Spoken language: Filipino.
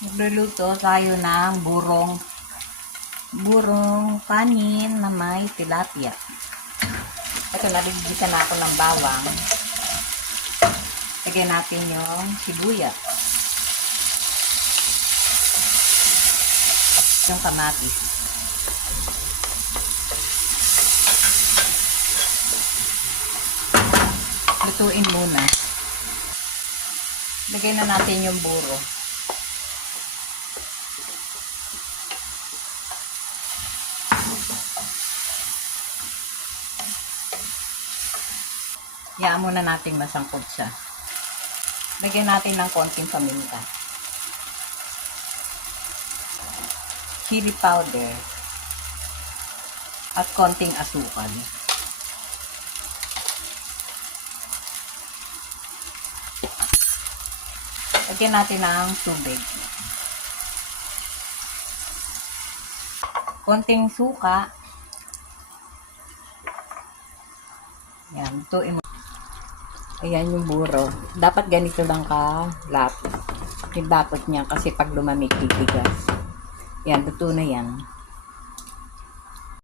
Magluluto tayo ng burong burong kanin na may tilapia. Ito, nabigbitan na ako ng bawang. Lagyan natin yung sibuyas. Yung kamatis. Lutuin muna. Lagay na natin yung buro. Hayaan muna natin masangkot siya. Lagyan natin ng konting paminta. Chili powder. At konting asukal. Lagyan natin ng tubig. Konting suka. Yan, tuin mo. Ayan yung buro. Dapat ganito lang ka lap. Yung bakot niya kasi pag lumamig titigas. Yan, luto na yan.